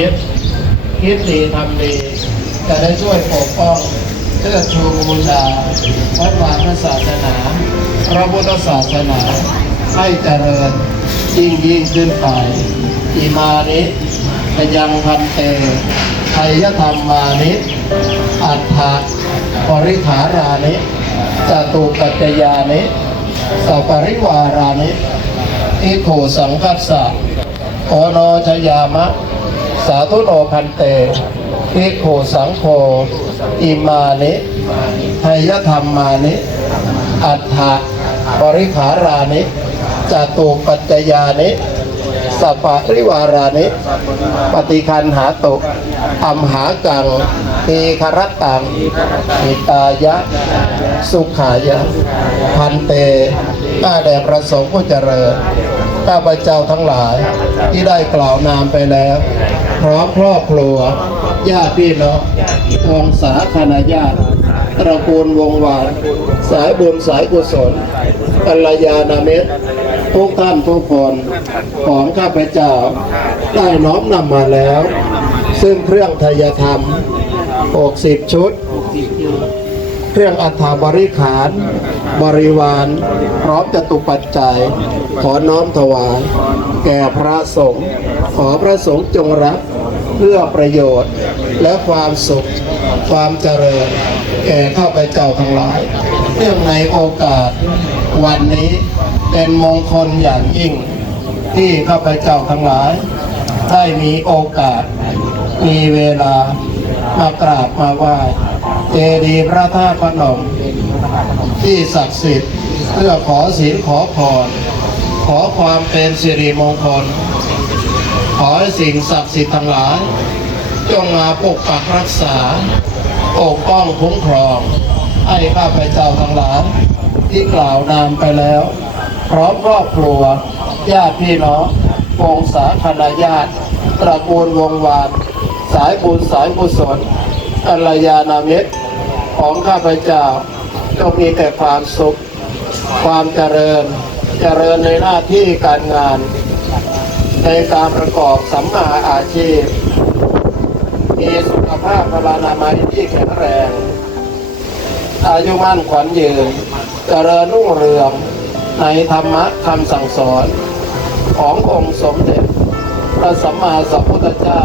มีแต่กัลยาณมิตรคิดดีทำดีจะได้ช่วยปกป้องเชิดชูบูชาวัดวาพระศาสนาพระพุทธศาสนาให้เจริญยิ่งยิ่งขึ้นไปอิมานิกยังพันเตไทยธรรมมานิอัฏฐะปริฐารานิจตุปัจจยานิสัปริวารานิอิโขสังคัสสะโอโนชยามะ สาธุโนพันเตอิโขสังโฆอิมานิไทยธรรมานิ อัฏฐะบริขารานิจตุปัจจยานิสัปปะริวารานิ ปฏิคันหาตุอัมหากังตีคารตังหิตายะ สุขายะ พันเตข้าแด่ประสงค์ผู้เจริญ ข้าพเจ้าทั้งหลาย ที่ได้กล่าวนามไปแล้ว พร้อมครอบครัวญาติพี่น้องวงศาคณะญาติตระกูลวงวาน สายบุญสายกุศลกัลยาณมิตรทุกท่านทุกคนของข้าพเจ้าได้น้อมนำมาแล้ว ซึ่งเครื่องทยธรรม 60 ชุด เครื่องอัฐบริขาร บริวาร พร้อมจตุปัจจัย ขอน้อมถวายแก่พระสงฆ์ขอพระสงฆ์จงรับเพื่อประโยชน์และความสุข ความเจริญ แก่ข้าพเจ้าทั้งหลายเรื่องในโอกาสวันนี้เป็นมงคลอย่างยิ่ง ที่ข้าพเจ้าทั้งหลาย ได้มีโอกาส มีเวลามากราบมาไหว้เจดีย์พระธาตุพนม ที่ศักดิ์สิทธิ์เพื่อขอศีลขอพรขอความเป็นสิริมงคล ขอให้สิ่งศักดิ์สิทธิ์ทั้งหลาย จงมาปกปักรักษาปกป้องคุ้มครอง ให้ข้าพเจ้าทั้งหลายที่กล่าวนามไปแล้ว พร้อมครอบครัวญาติพี่น้องวงศาคณะญาติตระกูลวงวาน สายบุญสายกุศลกัลยาณมิตรของข้าพเจ้า จงมีแต่ความสุข ความเจริญ เจริญในหน้าที่การงาน ในการประกอบสัมมาอาชีพ มีสุขภาพพลานามัยที่แข็งแรง อายุมั่นขวัญยืน เจริญรุ่งเรืองในธรรมะคำสั่งสอนขององค์สมเด็จพระสัมมาสัมพุทธเจ้า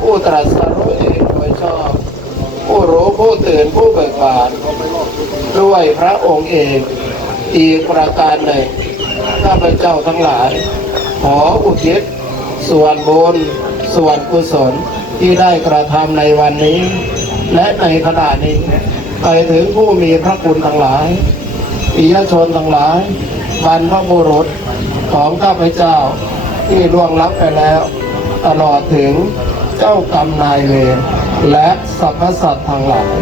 ผู้ตรัสรู้เองโดยชอบ ผู้รู้ผู้ตื่นผู้เบิกบาน ด้วยพระองค์เองอีกประการหนึ่งข้าพเจ้าทั้งหลาย ขออุทิศส่วนบุญส่วนกุศลที่ได้กระทำในวันนี้ และในขณะนี้ไปถึงผู้มีพระคุณทั้งหลายปิยชนทั้งหลายบรรพบุรุษของข้าพเจ้าที่ล่วงลับไปแล้ว ตลอดถึงเจ้ากรรมนายเวรและสรรพสัตว์ทั้งหลาย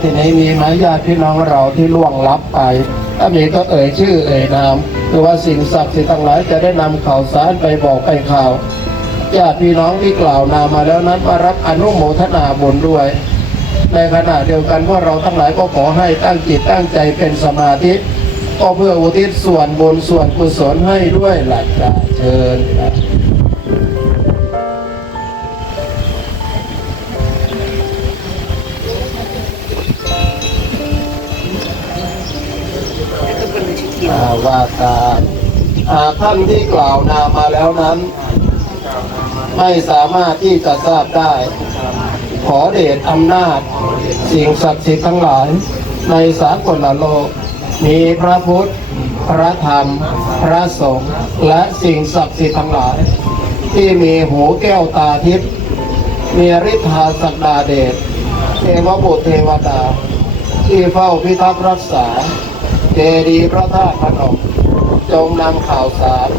ทีนี้มีไหมญาติพี่น้องเราที่ล่วงลับไป ถ้ามีก็เอ่ยชื่อเอ่ยนามหรือว่าสิ่งศักดิ์สิทธิ์ทั้งหลายจะได้นำข่าวสารไปบอกไปข่าวญาติพี่น้องที่กล่าวนามมาแล้วนั้นมารับอนุโมทนาบุญด้วย ในขณะเดียวกันพวกเราทั้งหลายก็ขอให้ตั้งจิตตั้งใจเป็นสมาธิก็เพื่ออุทิศส่วนบุญส่วนกุศลให้ด้วยหลักการเชิญ ว่าตาหากท่านที่กล่าวนามมาแล้วนั้น ไม่สามารถที่จะทราบได้ ขอเดชอำนาจ สิ่งศักดิ์สิทธิ์ทั้งหลาย ในสากลโลก มีพระพุทธ พระธรรม พระสงฆ์และสิ่งศักดิ์สิทธิ์ทั้งหลาย ที่มีหูแก้วตาทิพย์มีฤทธาสักดาเดชเทวบุตรเทวดาที่เฝ้าพิทักษ์รักษา เจดีย์พระธาตุพนมจงนำข่าวสาร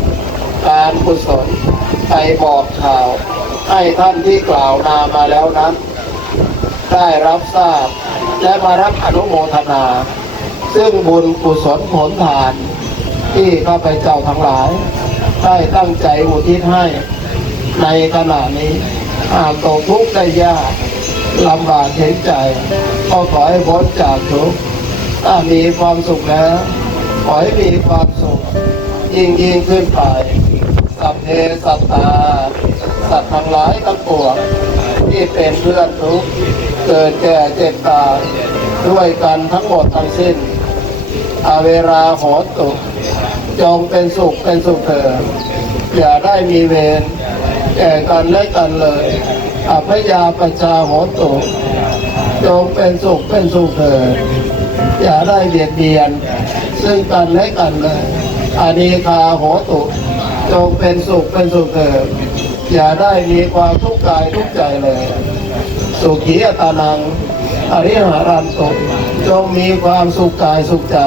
การกุศลไปบอกข่าว ให้ท่านที่กล่าวนามมาแล้วนั้น ได้รับทราบ และมารับอนุโมทนา ซึ่งบุญกุศลผลทาน ที่ข้าพเจ้าทั้งหลาย ได้ตั้งใจอุทิศให้ในขณะนี้หากตกทุกข์ได้ยากลำบากเห็นใจ ก็ขอให้พ้นจากทุกข์ ถ้ามีความสุขแล้ว ขอให้มีความสุข ยิ่งยิ่งขึ้นไปสสัพเพสัตตา สัตว์ทั้งหลายทั้งปวงที่เป็นเพื่อนทุกข์เกิดแก่เจ็บตายด้วยกันทั้งหมดทั้งสิ้นอาเวราโหตุจงเป็นสุขเป็นสุขเถิดอย่าได้มีเวรแก่กันและกันเลยอภยาปชาโหตุจงเป็นสุขเป็นสุขเถิด อย่าได้เบียดเบียน ซึ่งกันและกันเลยอานีคาโหตุจงเป็นสุขเป็นสุขเถิดอย่าได้มีความทุกข์กายทุกข์ใจเลย สุขีอตานังอริหารันตุจงมีความสุขกายสุขใจ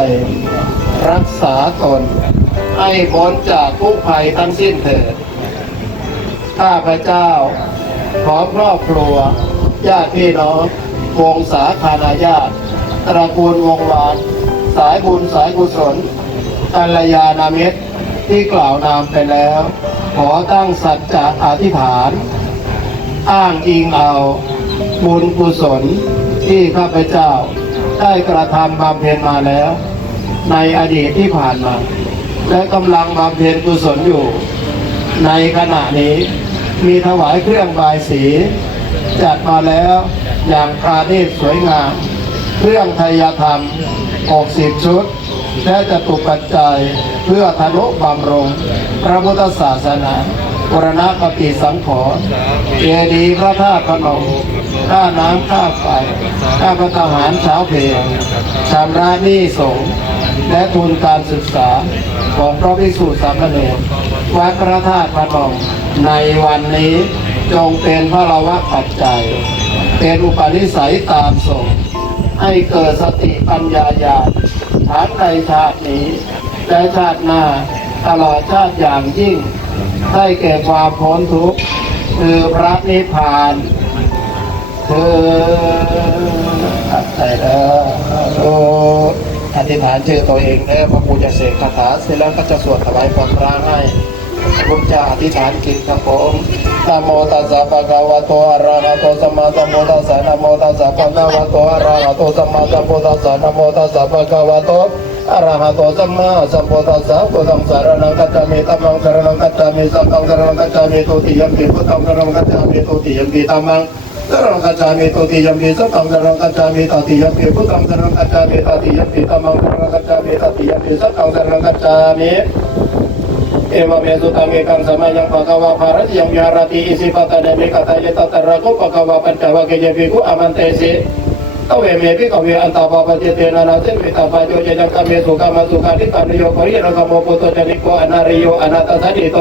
รักษาตนให้พ้นจากทุกภัยทั้งสิ้นเถิดข้าพระเจ้า ขอครอบครัวญาติพี่น้องวงศาคานาญาติ ตระกูลวงวาน สายบุญสายกุศลกัลยาณมิตรที่กล่าวนามไปแล้ว ขอตั้งสัจจะอธิษฐาน อ้างอิงเอา บุญกุศลที่ข้าพเจ้าได้กระทำบำเพ็ญมาแล้ว ในอดีตที่ผ่านมา และกำลังบำเพ็ญกุศลอยู่ ในขณะนี้มีถวายเครื่องบายสี จัดมาแล้วอย่างปราณีตสวยงาม เครื่องไทยธรรม60ชุด และจะตุปัจจัยเพื่อทนุบำรุงพระพุทธศาสนาบรณปฏิสังขรณ์เจดีย์พระธาตุพนมค่าน้ำค่าไฟค่าพระทหารเช้าเพลงชำระหนี้สงฆ์และทุนการศึกษาของพระภิกษุสามเณรวัดพระธาตุพนมในวันนี้จงเป็นพระละวะปัจจัย เป็นอุปนิสัยตามส่ง ให้เกิดสติปัญญาญาณทั้งในชาตินี้และชาติหน้าตลอดชาติอย่างยิ่งให้แก่ความพ้นทุกข์คือพระนิพพานคือแต่แล้วโอ้อธิษฐานชื่อตัวเองแล้วพระครูจะเสกคาถาเสร็จแล้วก็จะสวดถวายความพระให้ ผมจะอธิษฐานกิจครับผมนะโมตัสสะภะคะวะโตอะระหะโตสัมมาสัมพุทธัสสะนะโมตัสสะภะคะวะโตอะระหะโตสัมมาสัมพุทธัสสะนะโมตัสสะภะคะวะโตอะระหะโตสัมมาสัมพุทธัสสะพุทธังสารนังกัจจามิธัมมังสารนังกัจจามิสังฆังสารนังกัจจามิตุติยัมปิพุทธังสารนังกัจจามิตุติยัมปิธัมมังสารนังกัจจามิตุติยัมปิสังฆังสารนังกัจจามิตติยัมปิพุทธังสารนังกัจจามิตติยัมปิธัมมังสารนังกัจจามิตติยัมปิสังฆังสารนังกัจจามิ เอวเมสุตังเอกังสมายังปะกวาภารติยังยารติอิสิปตะเนมิกตายตตระกุปะกวาปัญจวะเกยปิกุอมันเตสิตเวเมปิกเวอันตาปะปะเจเตนะนาเสวิตาปะโยเจยังกะเมสุกามาสุขาติกานิโยปริยระกะโมปุตโตจนิโกอนาริโยอนาตสันิโต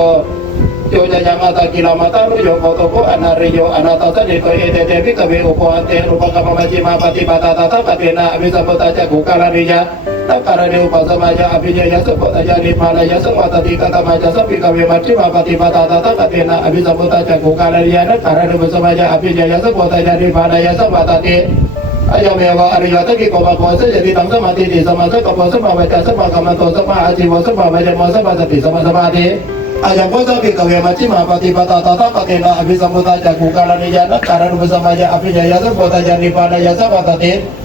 โยจะยังอาตากิลามาตานุโยโกโตโกอนาริโยอนาตสันิโตเอเตเตปิกเวอุปอันเตรูปกรรมมัจจิมาปฏิปตาตาตะปะเตนะอภิสัมปตาจักขุกาลานิยะ sakara ne upasa maja abinya ya sebut aja di mana ya semua tadi kata maja sapi kami mati maka tiba tata tata tena abis sebut aja bukan dia ne karena ne upasa maja abinya ya sebut aja di mana ya semua tadi Ayo mewa hari yata ki koma jadi tangsa mati di semasa sa kapa sa mawa ka sa maka mato sa ma aji wa sa mawa ja mosa ma sa mati Ayo kuasa ki kawe mati tata ka kena abis sa muta ja karena ni jana karan bu sa maja api jaya sa kota jani pada jasa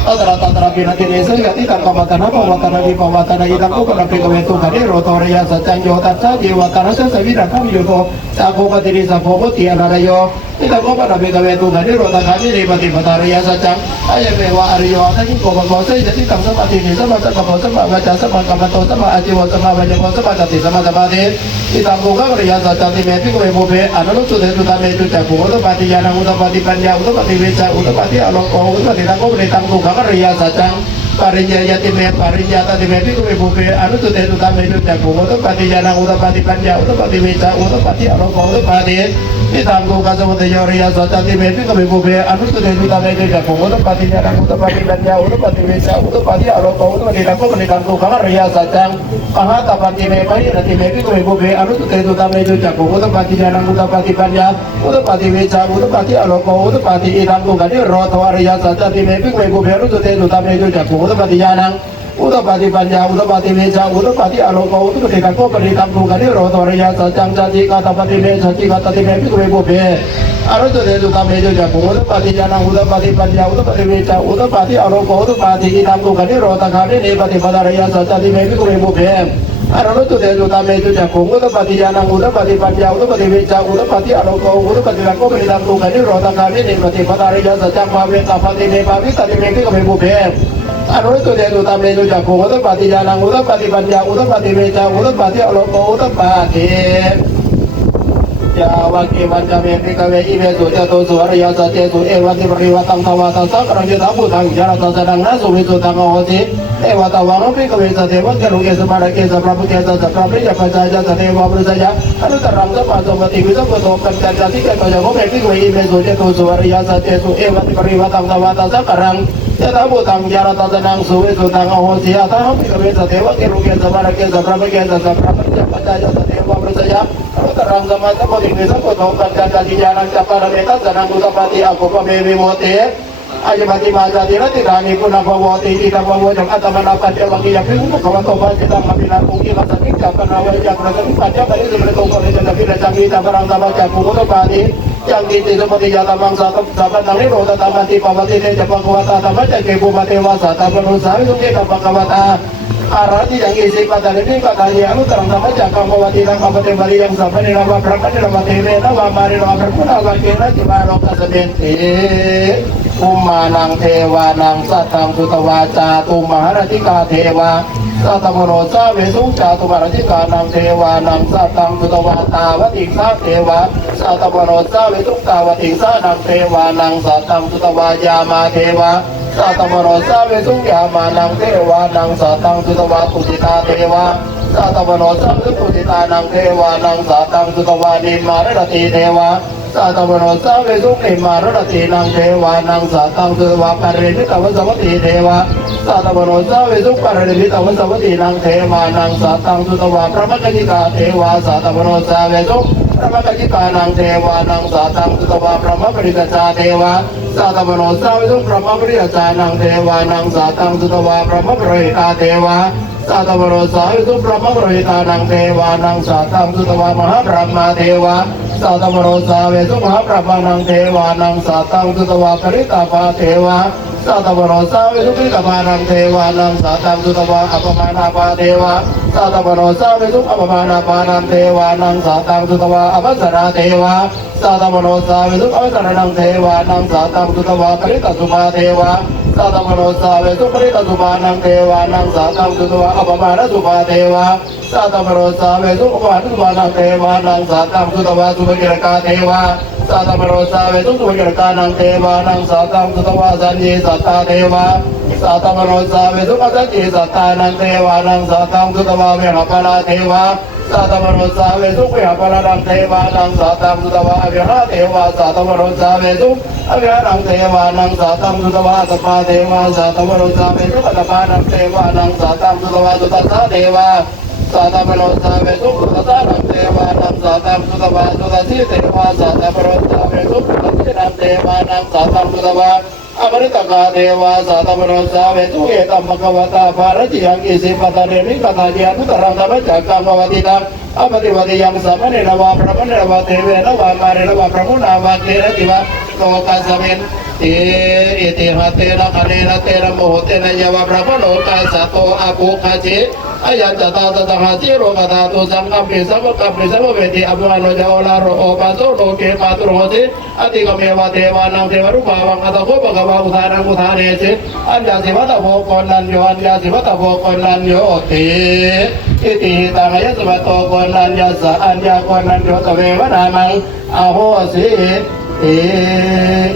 ทร์ลาปฏิตัมปิตุกังสังกิเตนะปัจจุปตานังกตตุกาอิทาโกปราปิกเวตุกัสมุตโยริยาสัจจังยายังตนะปโรภาวิกานาติราคสังกตา Tatra tatra pinati desa yati tangka matana pawatana di pawatana idang ko kana pika wetu kani roto reya sacang yo tatsa di watana sa sabi rakam yuto sako patiri sa popo ti anarayo idang ko kana pika wetu kani rota kani di pati patariya sacang ayam mewa ariyo ataki ko bagosa yati tangka pati desa masa kapo sama baca sama kamato sama ajiwa sama bajawa sama kati sama sabade idang Itapoka riyaza tati meti kwe mobe analo tu detu ta metu caku uto pati yana uto pati panja uto pati weca uto pati aloko uto pati tako beritam kuka riyaza cang ปริญญาติเมปริญญาตติเมพิคุเมภูเกอนุตเตตุตาเมตุจักขุโอตุปฏิญาณังอุตปฏิปัญญาอุตปฏิเวชาอุตปฏิอารมณ์อุตปฏินิตามกุกัสมุตยริยสัจจติเมพิคุเมภูเกอนุตุเตตุตามเมตุจักขุโอตุปฏิญาณังอุตปฏิปัญญาอุตปฏิเวชาอุตปฏิอารมณ์อุตปฏิตังกุปนิตังกุขังริยสัจังปะหตปฏิเมปริยติเมพิคุเมภูเกอนุตุเตตุตามเมตุจักขุโอตุปฏิญาณังอุตปฏิปัญญาอุตปฏิเวชาอุตปฏิอารมณ์อุตปฏิอิตังกุขังรโรทวาริยสัจติเมพิคุเมภูเกอนุตุเตตุตาเมตุจักขุนปฏิปดาริยาสัจจติเมพิกุเรบุเพอรุตเตจุตามเมจุจักอุตปาติญาณังอุตปาติปัญญาอุตปาติเวชาอุตปาติอโลกอุตปาติกังโกปริตัมภูกะนิโรธคามิเนปฏิปดาริยาสัจจังภาเวตาปฏิเมภาวิตติเมพิกุเรบุเพ อนุตุเดตุตามเมตุจักขุอุตปาติญาณังอุตปาติปัญญาอุตปาติเวชาอุตปาติอโลโกอุตปาติยาวะกิวันจะเมปิกเวอิเวสุจตุสุอริยสัจเจสุเอวัติปริวัตังทวาตังสักการะยุทธพุทธังยารัสสะดังนะสุวิสุตังโหติเอวตวังปิกเวสเทวะเกลุเกสมาระเกสพระพุทธเจ้าสัพพะปิจปัจจายะสเทวะปริสยะอนุตรังสัพพะสมติวิสัพพะโตปัญจจติเกตยังโมเมปิกเวอิเวสุจตุสุอริยสัจเจสุเอวัติปริวัตังทวาตังสักการะ ತದಾಭೂತಂ ಜರತದನಂ ಸುವಿಸುತಂ ಅಹೋಸಿಯತಃ ಕವೇತದೇವ ಕಿರುಕೇತ ಬರಕೇತ ಪ್ರಭಕೇತ ಪ್ರಪಂಚ ಪಂಚಾಯ ಸದೇವ ಮೃತಯ ಕವತರಂ ಸಮತಮ ವಿನಿತ ಕೊತಂ ಪಂಚಾಚಾತಿ ಜಾನಂ ಚಪರಮೇತ ಧನಂಗುತಪತಿ ಅಕುಪಮೇ ವಿಮೋತೆ ಅಜಮತಿ ಮಾಜಾದಿರತಿ ರಾಣಿ ಪುನಭವೋತಿ ಚಿತಭವೋಜಂ ಅತಮನ ಪಂಚಮಿ ಯಪಿ ಉಪಕವತೋ ಪಂಚತಂ ಅಭಿನ ಕುಂಗಿ ವಸತಿ ಚಪನವೈ ಚಕ್ರಸಂ ಪಂಚ ಪರಿಸಮೃತೋ ಕವಿತ ನಭಿರಚಮಿ ತಪರಂ ತಮ ಚಕುಮುತಪಾದಿ ยังดีติสมติยาตมังสาตสัพพะนิโรธตามันติปวัติเนจปะกวตาธรรมจักเกปุมาเทวาสาตมนุสาวิสุเกตปะกวตาอาราธิยังอิสิปะตานิพิปะตาเยอนุตรังธรรมจักกังปวัตินังปปติบริยังสัพพนิรวะพระปฏิรวะเทเรนวะมาริรวะพระพุทธวะเกนะจิมาโลกัสเดนติอุมานังเทวานังสัตตังสุตวาจาตุมหารติกาเทวา สัตมโนสาเวสุจาตุมารจิกานังเทวานังสัตตังสุตวาตาวติสาเทวาสัตมโนสาเวสุตาวติสานังเทวานังสัตตังสุตวายามาเทวาสัตมโนสาเวสุยามานังเทวานังสัตตังสุตวาตุติตาเทวาสัตมโนสาเวสุตุติตานังเทวานังสัตตังสุตวานิมารรติเทวา สัตมโนสาเวสุขิมารตินังเทวานังสัตตังเทวาปรินิตวสวัติเทวาสัตมโนสาเวสุปรินิตวสวัตินังเทวานังสัตตังสุตวาพระมกจิกาเทวาสัตมโนสาเวสุพระมกจิกานังเทวานังสัตตังสุตวาพระมปริกจาเทวาสัตมโนสาเวสุพระมปริยจานังเทวานังสัตตังสุตวาพระมปริตาเทวา สัตวโรสาวิสุพระมกริตานังเทวานังสัตตังสุตวามหาพระมาเทวาสัตวโรสาเวสุมหาพระมานังเทวานังสัตตังสุตวาปริตาภาเทวาสัตวโรสาเวสุปิตาภานังเทวานังสัตตังสุตวาอัปมานาภาเทวาสัตวโรสาเวสุอัปมานาภานังเทวานังสัตตังสุตวาอัปสราเทวาสัตวโรสาเวสุอัปสรานังเทวานังสัตตังสุตวาปริตาสุมาเทวา สัตมโนสาเวสุปริตสุมานังเทวานังสัตตังสุตวะอปมาณสุภาเทวาสัตมโนสาเวสุปมาณสุมานังเทวานังสัตตังสุตวะสุภกิรกาเทวาสัตมโนสาเวสุสุภกิรกานังเทวานังสัตตังสุตวะสัญญีสัตตาเทวาสัตมโนสาเวสุปัสสัญญีสัตตานังเทวานังสัตตังสุตวะเวหปนาเทวา สัตมโนสาเวสุเวหปนานังเทวานังสัตตังสุตวะอวิหาเทวาสัตมโนสาเวสุอวิหารังเทวานังสัตตังสุตวะตปาเทวาสัตมโนสาเวสุปตปานังเทวานังสัตตังสุตวะสุตัสสะเทวาสัตมโนสาเวสุปุตตะนังเทวานังสัตตังสุตวะสุตัสสิเทวาสัตมโนสาเวสุปุตตะนังเทวานังสัตตังสุตวะ อมริตกาเทวาสัตมโนสาเวทุเอตัมภควตาภารติยังอิสิปตาเรนิปตาเจียนุตรังธรรมจักกังภวติตังอปฏิวัติยังสัมเนรวาพระมเนรวาเทเวนวามาเรนวาพระมุนาวาเทระติวาโตกัสเมน ติอิติหะเตนะคะเนนะเตนะโมเตนะยวะพระมโนกัสสะโตอาภูคาจิอายัญจตาตตหะจิโรกตาตุสังกัมปิสัมกัมปิสัมเวทิอภิวาโนจาวลาโรโอปัสโสโลเกมาตุโรติอติกเมวะเทวานังเทวรูปาวังอัตโคปะกวาอุทานังอุทานเนสิอัญญาสิวัตโภกนันโยอัญญาสิวัตโภกนันโยติอิติตังยสวัตโตกนันยสะอัญญากนันโยตเววนามังอโหสิ เอ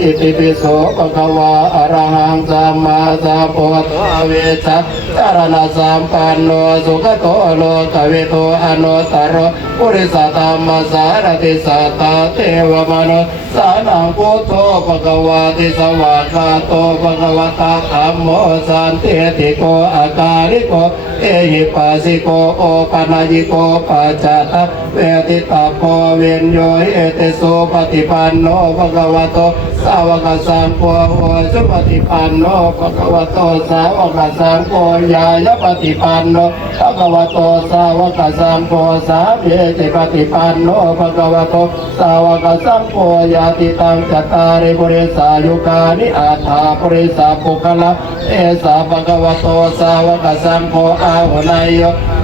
อิติปิโสปะคะวาอะระหังสัมมาสัมพุทธเวทัสารณสัมปันโนสุขโตโลกวิโตอนุตตรปุริสธรรมสารติสัตตาเทวมนุสานังพุทโธปะคะวาติสวากาโตปะคะวะตาธัมโมสันติติโกอาการิโก เอหิปัสสิโกโอปัญญิโกปัจจตเวทิตาโพเวนโยเอเตโสปฏิปันโนภะคะวะโตสาวกสังโฆโอสุปฏิปันโนภะคะวะโตสาวกสังโฆยายปฏิปันโนภะคะวะโตสาวกสังโฆสาเวติปฏิปันโนภะคะวะโตสาวกสังโฆยาติตังจตาริปุริสายุคานิอาถาปุริสาปุคละเอสาภะคะวะโตสาวกสังโฆอาหุนายโย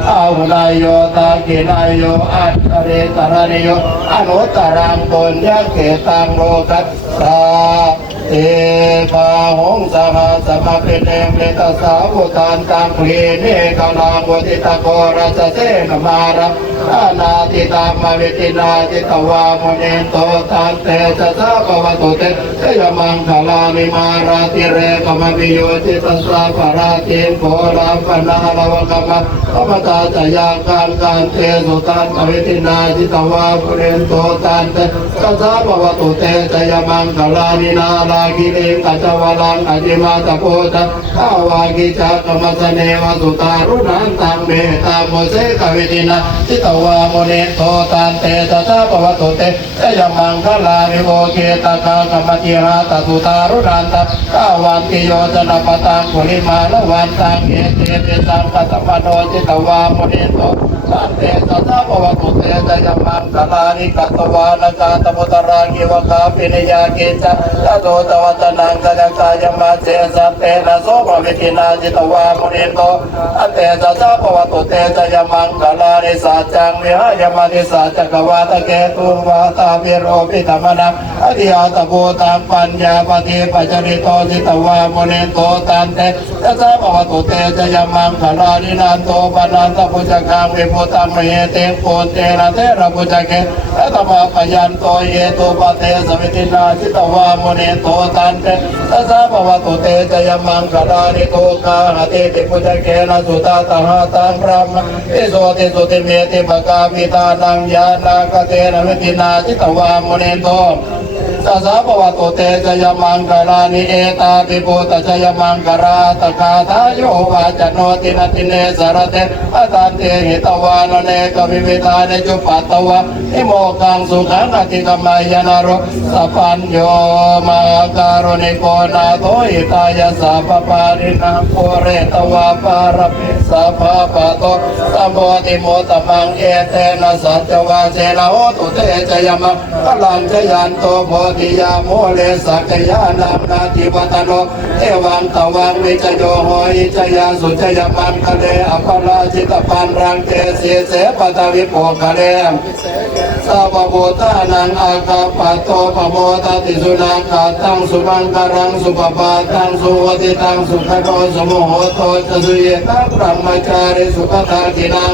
อาหุนายโยตากินายโยอัตตะเรตระนิโยอนุตตรังปุญญเกตังโลกัสสา เอปาหงสหสมะปิเนมเลตสาวุตานตังพลีเนกนาบุติตะโกรัสเสนมาระอานาติตามวิตินาติตวามุเนโตตันเตจะสาปวตุเตเตยมังคลานิมาราติเรกมวิโยจิตสาปราติโพลาปนาลวกมะขมตาจยาการการเตสุตันวิตินาจิตวามุเนโตตันเตจะสาปวตุเตเตยมังคลานินาลากิเลกัจวลังอจิมาตโพตะข้าวากิจักมัสเนวสุตารุนันตังเมตาโมเสกวิตินาจิตวามุเนโตตันเตจะสาปวัตุเตเตยมังคลานิโวเกตกากรรมติหาตสุตารุนันตะข้าวันติโยจนะปตังปุริมาลวันตังเอเตเตสังกัตปโนจิตวามุเนโต ตันเตจะสาปวัตุเตเตยมังคลานิกัตวานกาตมุตรางิวกาปินยาเกจะตโตตวัตนังกะกายมาเจสัตเตนะโสภวิตินาจิตวามุเนโตอันเตจะสาปวัตุเตเตยมังคลานิสัจจังวิหายมานิสัจจกวาตะเกตุวาตาวิโรปิธรรมนังอธิยาตโพตังปัญญาปฏิปัจจริโตจิตวามุเนโตตันเตจะสาปวัตุเตเตยมังคลานินันโตปนันตปุจกังวิมุตตังมเหเตโกเตนะเทระปุจเกอะตมะปยันโตเยตุปเตสวิตินาจิตวามุเนโตตันเตจะสาปวัตุเตเตยมังคลานิโตกาหเตติปุจเกนะสุตาตหาตังพระมเอโสติสุติเมติปกามิตานังยานาคเตนะวิตินาจิตวามุเนโต สัสสะปวัตโตเตจยมังคลานิเอตาปิปุตจยมังคราตคาทายโยวาจโนตินติเนสารเตอัตันเตหิตวานเนกวิวิธาเนจุปัตตวะนิโมกังสุขังอติกมายนารุสัพพัญโยมาการุณิโกนาโตหิตายาสัพปารินังโกเรตวาปารปิสัพพะปะโตสัมโพธิโมตมังเอเตนะสัจวาเจนะโหตุเตจยมังกลังจยันโตโพธิยาโมเลสักยานังนาทิวัตโนเอวังตวังวิจโยโหอิจยาสุจยมังคะเลอปราจิตปันรังเตเสเสปตวิโปคะเลสาวบูตานังอาคาปโตปโมตติสุนังคาตังสุมังการังสุปปาตังสุวติตังสุขโตสมุโหโตจสุเยตังพระมจาริสุขตากินัง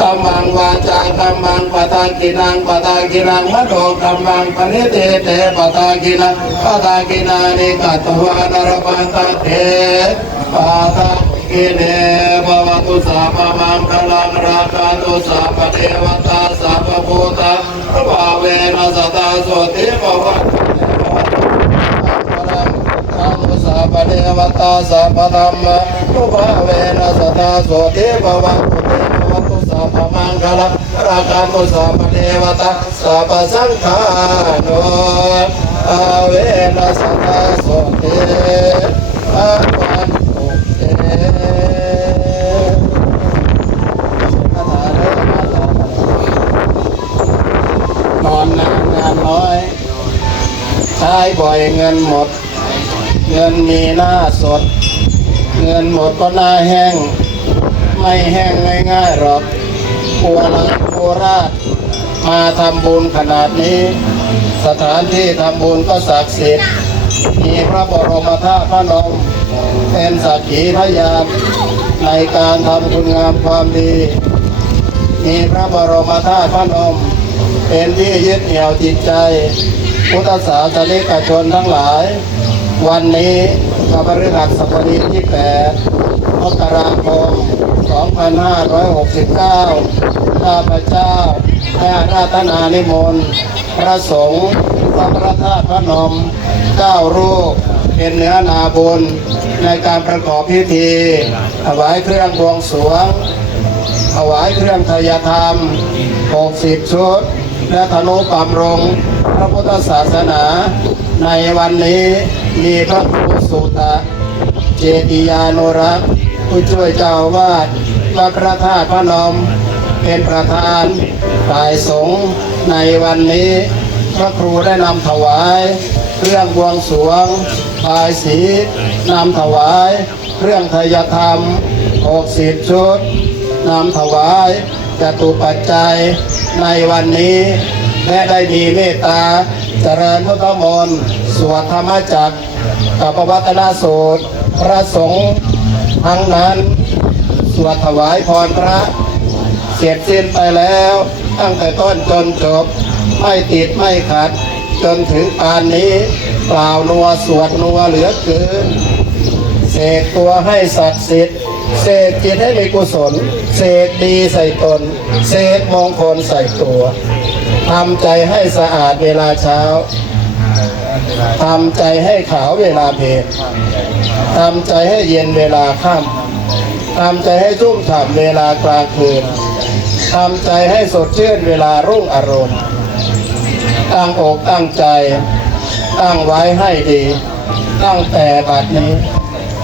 กัมมังวาจากัมมังปตากินังปตากินังมโนกัมมังปณิเตเตปตากินังปตากินานิกัตวานรปันตเตปตากิเนภวตุสัพพมังคลังราคันตุสัพพเทวตาสัพพภูตาภาเวนะสตาโสติภวตุสัพพเทวตาสัพพธรรมนุภาเวนะสตาโสติภวตุเตภวตุ สัพพมังคลราคันตุสัพเทวตาสัพสังฆานุภาเวนะสตาโสติภวันตุเตนอนนานงานน้อยใช้บ่อยเงินหมด เงินมีหน้าสด เงินหมดก็หน้าแห้ง ไม่แห้งง่ายๆหรอก ปัวลาโคราช มาทำบุญขนาดนี้ สถานที่ทำบุญก็ศักดิ์สิทธิ์มีพระบรมธาตุพระนมเป็นสักขีพยานในการทำคุณงามความดี มีพระบรมธาตุพระนมเป็นที่ยึดเหนี่ยวจิตใจ พุทธศาสนิกชนทั้งหลาย วันนี้กับพฤหัสบดีที่8 มกราคม 2569 ข้าพเจ้าได้ราธนานิมนต์พระสงฆ์พระประธาตุพระนมเก้ารูปเป็นเนื้อนาบุญในการประกอบพิธีถวายเครื่องบวงสรวงถวายเครื่องทยธรรม 60 ชุด และธนุปำรงพระพุทธศาสนา ในวันนี้มีพระครูสุตะ เจติยานุรักษ์ ผู้ช่วยเจ้าวาดวัดพระธาตุพนมเป็นประธานฝ่ายสงฆ์ในวันนี้พระครูได้นำถวายเครื่องบวงสรวงภายสีนำถวายเครื่องทยธรรม60ชุดนำถวายจตุปัจจัยในวันนี้และได้มีเมตตาเจริญพุทธมนต์สวดธรรมจักรกับปวัตนสูตร พระสงฆ์ ทั้งนั้น สวดถวายพรพระ เสร็จสิ้นไปแล้ว ตั้งแต่ต้นจนจบ ไม่ติดไม่ขัด จนถึงปานนี้กล่าวนัวสวดนัวเหลือเกินเสกตัวให้ศักดิ์สิทธิ์เสกจิตให้มีกุศลเสกดีใส่ตนเสกมงคลใส่ตัวทำใจให้สะอาดเวลาเช้าทำใจให้ขาวเวลาเพล ทำใจให้เย็นเวลาค่ำทำใจให้ชุ่มฉ่ำเวลากลางคืนทำใจให้สดชื่นเวลารุ่งอรุณตั้งอกตั้งใจ ตั้งไว้ให้ดี ตั้งแต่บัดนี้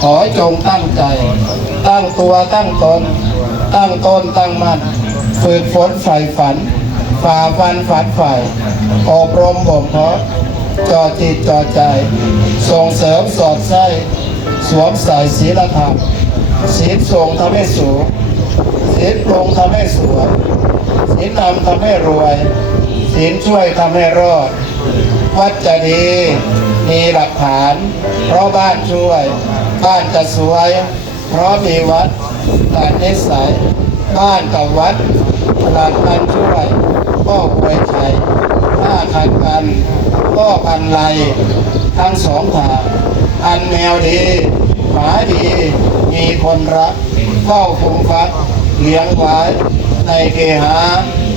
ขอจงตั้งใจ ตั้งตัวตั้งตน ตั้งตนตั้งมั่นฝึกฝนใฝ่ฝันฝ่าฟันฝันฝ่ายอบรมบ่มเพาะจอจิตจอใจ ส่งเสริมสอดไส้ สวมใส่ศีลธรรมศีลทรงทำให้สูงศีลปรงทำให้สวยศีลนำทำให้รวยศีลช่วยทำให้รอดวัดจะดีมีหลักฐาน เพราะบ้านช่วย บ้านจะสวย เพราะมีวัดแต่นิสัย บ้านกับวัดหลักกันช่วยก็ควยชัยถ้าขัดกันก็พันไลทั้งสองทาง อันแมวดีหมาดี มีคนรักเฝ้าคุมฟักเลี้ยงไว้ในเกหา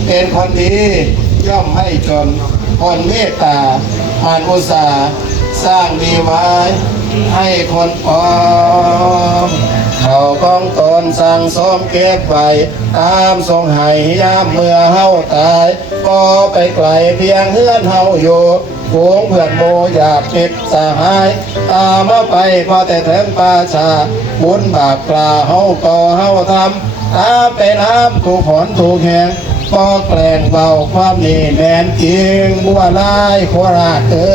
เป็นคนดีย่อมไม่จน คนเมตตามันอุตสาสร้างดีไว้ ให้คนปองเขากองตนสั่งสมเก็บไว้ตามทรงให้ยามเมื่อเฮาตาย ก็ไปไกลเพียงเฮือนเฮาอยู่ ฝูงเพื่อนโมอยากปิดสหายตามมาไปพอแต่ถึงป่าชา บุญบาปกลาเฮาก็เฮาทำตามไปน้ำถูกหอนถูกแหงก็แกล้งเบาความนี่แมนจริงบัวลายโคราชเอ้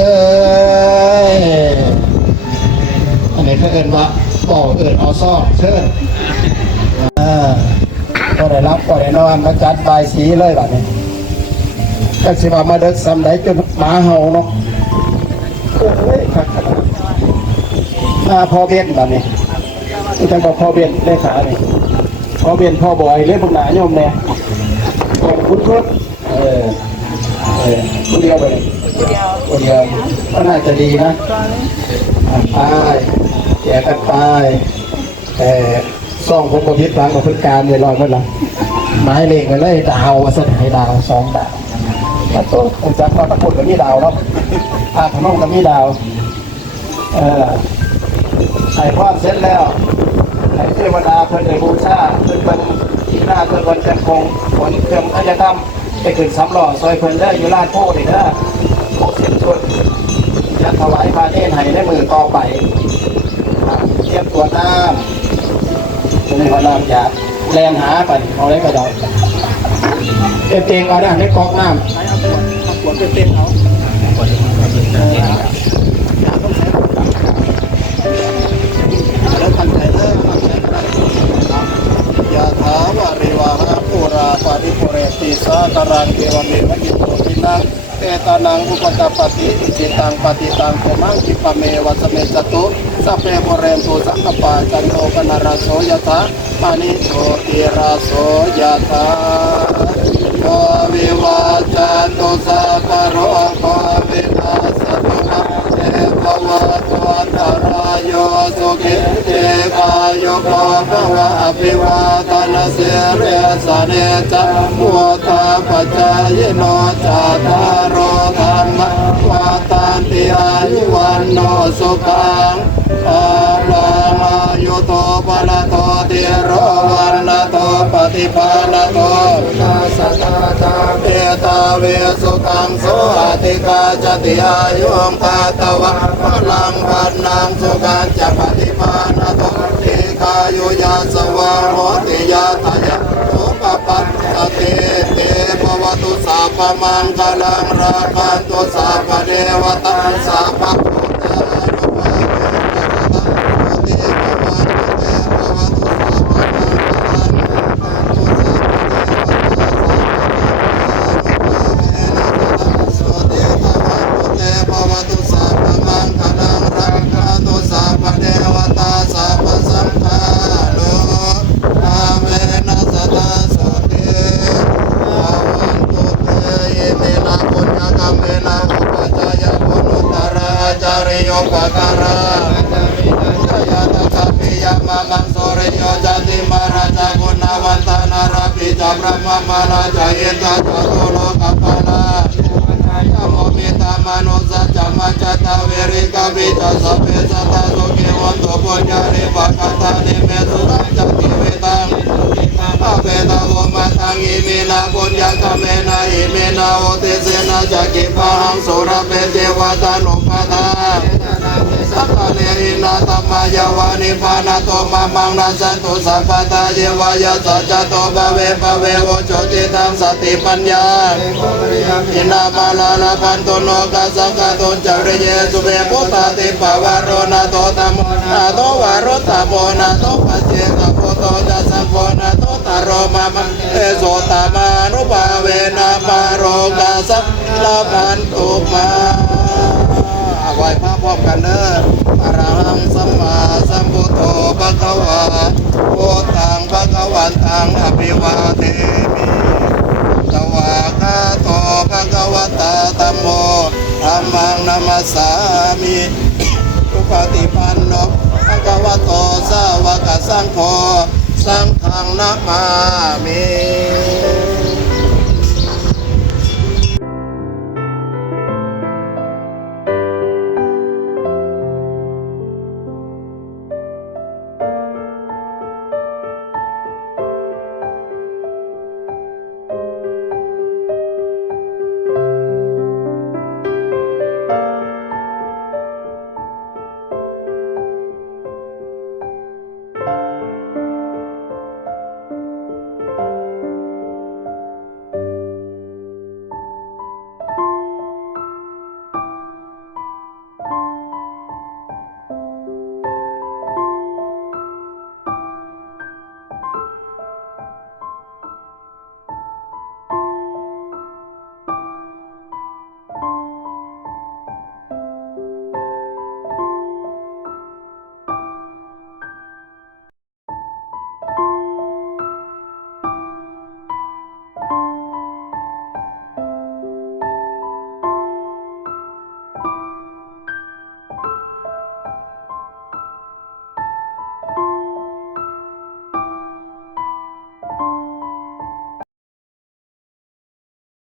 ยอันนี้เขาเอินว่าบอเอินเอาซ่อมเชิญอ่าก็ได้รับก็ได้นอนมาจัดบายสีเลยแบบนี้ก็สิว่ามาเด็กซ้ำได้จน หมาเห่าเนาะเอ้ยคักขนาดมาพอเบียนแบบนี้ที่จังบอกพอเบียนเลขานี่พ่อเบียนพ่อบอยเล่นพวกหนาโยมเนี่ยคนคุ้นคุ้นเออเออคนเดียวไปคนเดียวคนเดียวก็น่าจะดีนะอะไปแจกกันไปแต่ซ่องผมบพิษฟังกับพื้นการเลยลอยเมื่อไหร่ไม้เล็กไปเลยดาวมาเสนให้ดาวสองดาว แต่ต้นผมจำว่าตะกุดกับมีดาวเนาะอาถนนกับมีดาว เอ่อใส่พอดเสร็จแล้วให้เทวดาเพิ่นได้บูชาเพิ่นเป็นที่หน้าเพิ่นวันจันคงผลเครื่องอัจธรรมไปขึ้นสำหล่อซอยเพิ่นได้ออยู่ลาดโพธิ์นี่เด้อโพธิ์สิบชุดจะถวายพาเนตให้ในมือต่อไปเตรียมตัวน้ำจะได้พอน้ำยากแรงหาไปเอาได้ก็ได้เต็มเต็งเอาได้ในกอกน้ำ เอาขวดเอาขวดเต็มเอาเอออย่าต้องใช้ขวดตักแล้วทันใจเด้อทันใจก็ได้ยะถาวาริวหาปุราปาริปุเรติสาคารังเทวเมวะกิโตทินังเตตานังอุปตปปติอิจิตังปฏิตังโกมังคิปะเมวัสเมจตุสัพเพโมเรนตุสังกปาจันโทปนารโสยะถามานิโชติราโสยะถา วิวาจันตุสัพพะโรโควินาสตุมาเตภวะตุอันตรายโยสุขิเตกายโยโกภวะอภิวาทนาเสเรสเนจมุตาปัจจายโนจัตตารอธรรมวัฏานติอายุวันโนสุขังอาลังอายุโตปะโตติโรวันนโตปฏิภาณโต สตตาเปตาเวสุขังโสอติกาจติอายุงคาตวะพลังพันนังสุขังจะปฏิภาณโตติกายุยาสวะโหติยาตยะโอปปัตตะเตเตภวตุสาปมังคลังราคันตุสาปเดวตาสาปพุทธานุภาเวนัสสะติภวันตุเตภวตุสาปมังคลังราคันตุสาปเดวตาสาปพุทธานุภาเวนัสสะสุติภวันตุเตภวตุสาปมังคลังราคันตุสาปเดวตาสาปสังฆาโล อาเวนัสตาสุติอาวันตุเตยเมนะปุญญกรรมเมนะอุปจายปุณุตระจาริโยปการะจายาตะคัพพิยมามังโสริโยจัติมาราชกุณาวันตานาราปิจามรมมาลาจายตาจตุโลกปาลายะโมมิตามนุสัจจมัจจตาเวริกาวิจัสเปสัตตาสุขิวันตุปุญญาริปัคตานิเมสุรัจจติเวตังอาเวตาโอมาตังอิมินาปุญญากเมนะอิมินาโอติเสนะจักิปังสุรเปเทวตานุปทา สัพพะเนหินาตัมมายาวานิพานาโตมามังนาสันตุสัพพะตาเยวายาสัจจโตภเวภเวโอโชติตังสติปัญญาอินามาลาลาพันตุโนกาสังฆาตุจาริเยสุเบปุตตาติปวารโรนาโตตมนาโตวารตาโมนาโตปัจเจกโพโตจัสสังโพนาโตตารโรมามังเอโสตามานุภาเวนามาโรกาสังลาพันตุมา วพระพร้อมกันเด้ออรหังสัมมาสัมพุทโธภะคะวะโอตังภะคะวันตังอภิวาเทมิสวากาโตภะคะวะตาธัมโมธัมมังนัมสสามิทุปฏิปันโนภะคะวะโตสาวกสังโฆสังฆังนะมามิ